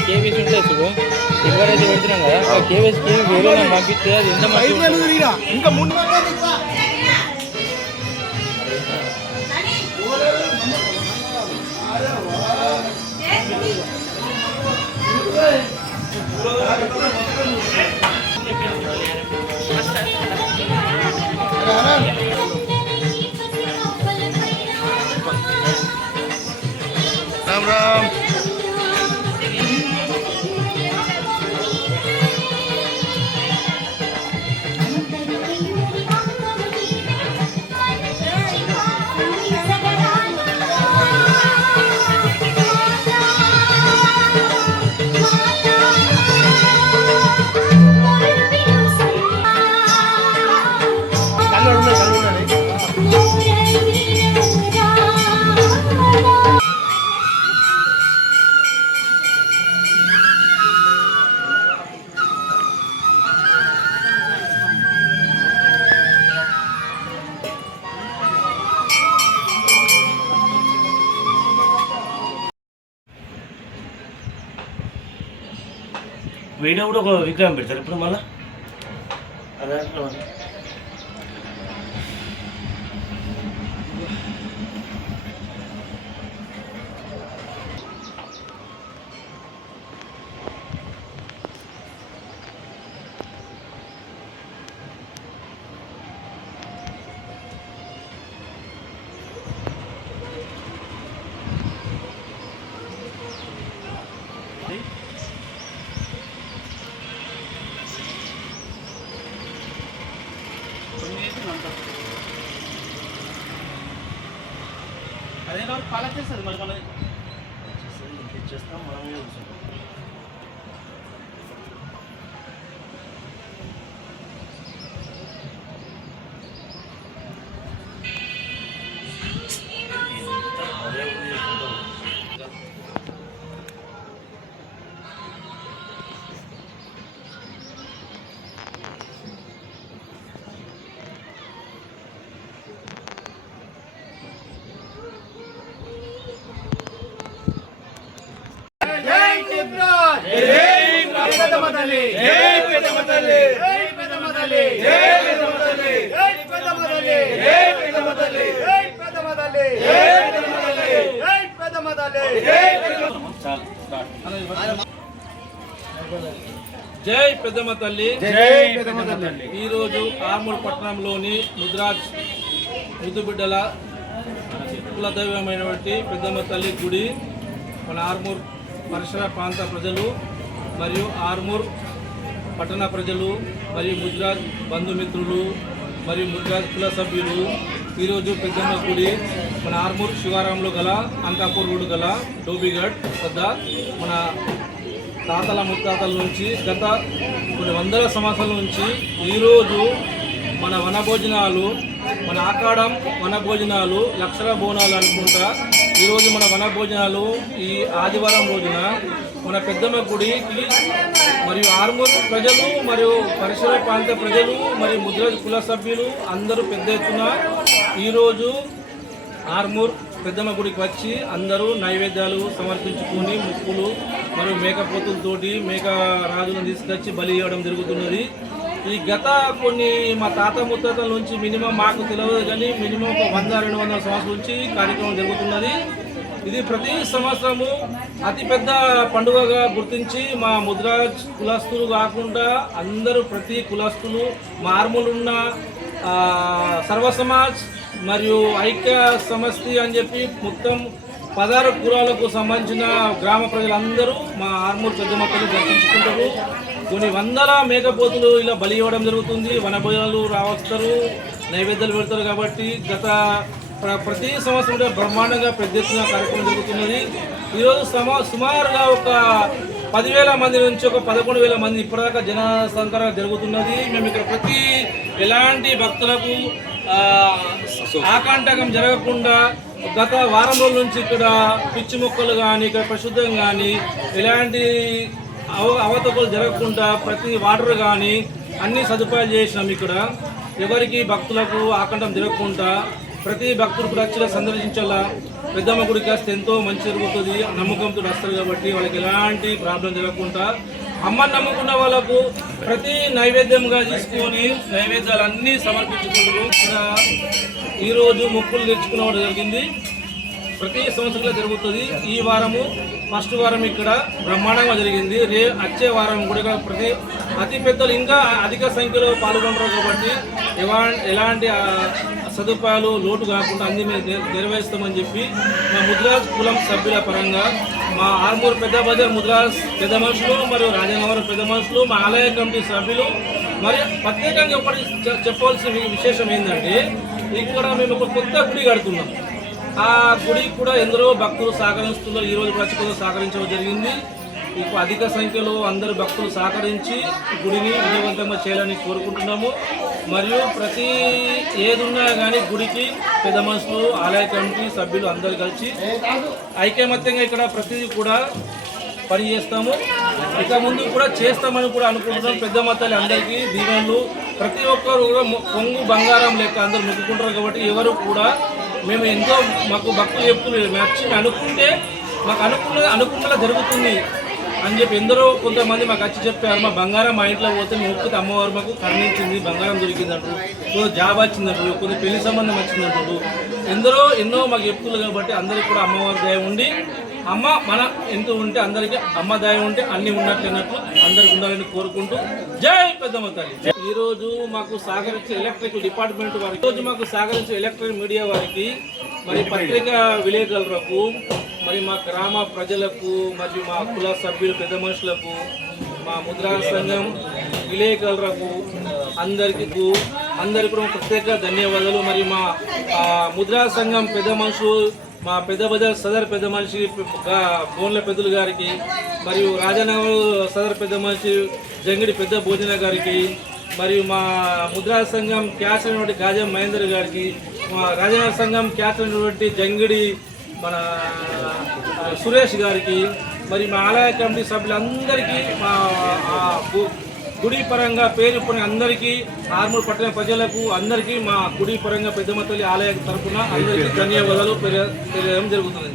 KV's ఉంటాయి చూడు silver అయితే పెడుతున్నాం కదా కేవీస్ వేరే పంపిస్తే అది ఎంత మంచిగా ఇంకా ముందు राम राम వీడియో కూడా ఒక విగ్రహం పెడతారు ఇప్పుడు మళ్ళీ అదే అదే పాలక్ చేస్తుంది మరి మనం చేస్తాం మనమే చూస్తాం జై పెద్దమ్మ తల్లి. ఈ రోజు ఆర్మూర్ పట్టణంలోని ముద్రాజ్ ముద్దుబిడ్డల కులదైవమైనటువంటి పెద్దమ్మ తల్లి గుడి మన ఆర్మూర్ పరిసర ప్రాంత ప్రజలు మరియు ఆర్మూర్ పట్టణ ప్రజలు మరియు ముద్రాజ్ బంధుమిత్రులు మరియు ముద్రాజ్ కుల సభ్యులు ఈరోజు పెద్దమ్మ గుడి మన ఆర్మూర్ శివారాంలో గల అంకాపూర్ రోడ్డు గల డోబిగఢ్ వద్ద మన తాతల ముత్తాతల నుంచి గత కొన్ని వందల సంవత్సరాల నుంచి ఈరోజు మన వనభోజనాలు మన ఆకాడం వనభోజనాలు లక్షల బోనాలు అనుకుంటా ఈరోజు మన వనభోజనాలు ఈ ఆదివారం రోజున మన పెద్దమ్మ గుడికి మరియు ఆర్మూర్ ప్రజలు మరియు పరిసర ప్రాంత ప్రజలు మరియు ముద్రాజ్ కుల సభ్యులు అందరూ పెద్ద ఎత్తున ఈరోజు ఆర్మూర్ పెద్దమ్మ గుడికి వచ్చి అందరూ నైవేద్యాలు సమర్పించుకొని ముక్కులు మరియు మేకపోతులతోటి మేక రాజులను తీసుకొచ్చి బలి ఇవ్వడం జరుగుతున్నది. ఈ గత కొన్ని మా తాత ముత్తాతల నుంచి మినిమం మాకు తెలియదు కానీ మినిమం ఒక 100-200 సంవత్సరాల నుంచి కార్యక్రమం జరుగుతున్నది. ఇది ప్రతి సంవత్సరము అతిపెద్ద పండుగగా గుర్తించి మా ముద్రాజ్ కులస్తులు కాకుండా అందరూ ప్రతి కులస్తులు మార్మూలున్న సర్వసమాజ్ మరియు ఐక్య సమష్టి అని చెప్పి మొత్తం 16 కులాలకు సంబంధించిన గ్రామ ప్రజలందరూ మా ఆర్మూర్ పెద్దమ్మ తల్లిని దర్శించుకుంటారు. కొన్ని వందల మేకపోతులు ఇలా బలి ఇవ్వడం జరుగుతుంది. వనభోజనాలు రావస్తారు, నైవేద్యాలు పెడతారు. కాబట్టి గత ప్రతి సంవత్సరం బ్రహ్మాండంగా పెద్ద ఎత్తున కార్యక్రమం జరుగుతున్నది. ఈరోజు సుమారుగా ఒక 10,000 మంది నుంచి ఒక 11,000 మంది ఇప్పటిదాకా జన సంకరణ జరుగుతున్నది. మేము ఇక్కడ ప్రతి ఎలాంటి భక్తులకు ఆకంటకం జరగకుండా గత వారం రోజుల నుంచి ఇక్కడ పిచ్చి మొక్కలు కానీ ఇక్కడ ప్రశుద్ధం కానీ ఎలాంటి అవతకులు జరగకుండా ప్రతి వాటర్ కానీ అన్ని సదుపాయాలు చేసినాం. ఇక్కడ ఎవరికి భక్తులకు ఆకంఠం జరగకుండా ప్రతి భక్తుడు కూడా వచ్చి సందర్శించాలా. పెద్దమ్మ గుడికి వస్తే ఎంతో మంచి జరుగుతుంది, నమ్మకంతో వస్తారు కాబట్టి వాళ్ళకి ఎలాంటి ప్రాబ్లం జరగకుండా అమ్మని నమ్ముకున్న వాళ్ళకు ప్రతి నైవేద్యంగా తీసుకొని నైవేద్యాలు అన్నీ సమర్పించుకుంటారు. ఇక్కడ ఈరోజు మొక్కులు తెచ్చుకున్నవాడు జరిగింది. ప్రతి సంవత్సరంలో జరుగుతుంది. ఈ వారము ఫస్ట్ వారం ఇక్కడ బ్రహ్మాండంగా జరిగింది. వచ్చే వారం కూడా ప్రతి అతి పెద్దలు ఇంకా అధిక సంఖ్యలో పాల్గొంటారు కాబట్టి ఎలాంటి సదుపాయాలు లోటు కాకుండా అన్ని నెరవేరుస్తామని చెప్పి మా ముద్రాజ్ కులం సభ్యుల పరంగా మా ఆర్మూర్ పెద్ద బజార్ ముద్రాజ్ పెద్ద మనుషులు మరియు రాజనగరం పెద్ద మనుషులు మా ఆలయ కమిటీ సభ్యులు మరి ప్రత్యేకంగా ఒకటి చెప్పవలసిన విశేషం ఏంటంటే ఇక్కడ మేము ఒక కొత్త గుడి కడుతున్నాం. ఆ గుడికి కూడా ఎందరో భక్తులు సహకరిస్తున్నారు. ఈరోజు ప్రతిపద సహకరించడం జరిగింది. ఇప్పుడు అధిక సంఖ్యలో అందరు భక్తులు సహకరించి గుడిని విజయవంతంగా చేయాలని కోరుకుంటున్నాము. మరియు ప్రతి ఏదున్నా కానీ గుడికి పెద్ద మనుషులు ఆలయ కమిటీ సభ్యులు అందరు కలిసి ఐకమత్యంగా ఇక్కడ ప్రతిదీ కూడా పని చేస్తాము. ఇక ముందు కూడా చేస్తామని కూడా అనుకుంటున్నాం. పెద్ద మతాలు అందరికీ దీవెనలు ప్రతి ఒక్కరు కూడా పొంగు బంగారం లెక్క అందరు మొక్కుకుంటారు కాబట్టి ఎవరు కూడా మేము ఎంతో మాకు భక్తులు చెప్తున్నారు నచ్చి అనుకుంటే మాకు అనుకున్నలా జరుగుతుంది అని చెప్పి ఎందరో కొంతమంది మాకు వచ్చి చెప్పారు. మా బంగారం మా ఇంట్లో పోతే మొక్కుతే అమ్మవారు మాకు కరుణించింది, బంగారం దొరికిందంటారు, జాబ్ వచ్చిందంటారు, కొంత పెళ్లి సంబంధం వచ్చిందంటారు. ఎన్నో మాకు చెప్తున్నారు. కాబట్టి అందరికీ కూడా అమ్మవారి దయ ఉండి అమ్మ మన ఎంత ఉంటే అందరికీ అమ్మ దయ ఉంటే అన్ని ఉన్నట్టు అందరికి ఉండాలని కోరుకుంటూ జై పెద్దమ్మ తల్లి. ఈరోజు మాకు సహకరించే ఎలక్ట్రిక్ డిపార్ట్మెంట్ వారికి, ఈరోజు మాకు సహకరించే ఎలక్ట్రిక్ మీడియా వారికి, మరి పత్రికా విలేకరులకు, మరి మా గ్రామ ప్రజలకు, మరియు మా కుల సభ్యులు పెద్ద మనుషులకు, మా ముద్రా సంఘం విలేకరులకు అందరికీ కూడా ప్రత్యేక ధన్యవాదాలు. మరియు మా ముద్రా సంఘం పెద్ద మనుషులు మా పెద్ద బజార్ సదర్ పెద్ద మనిషి బోన్ల పెద్దలు గారికి, మరియు రాజనగర్ సదర్ పెద్ద మనిషి జంగిడి పెద్ద భోజన గారికి, మరియు మా ముద్రా సంఘం క్యాష్ అయినటువంటి గాజం మహేందర్ గారికి, మా రాజనగర్ సంఘం క్యాష్ అయినటువంటి జంగిడి మన సురేష్ గారికి, మరి మా ఆలయ కమిటీ సభ్యులందరికీ మా గుడి పరంగా పేరు పరంగా అందరికీ ఆర్మూర్ పట్టణ ప్రజలకు అందరికీ మా గుడి పరంగా పెద్దమ్మ తల్లి ఆలయ తరఫున అందరికీ ధన్యవాదాలు తెలియజేయడం జరుగుతుంది.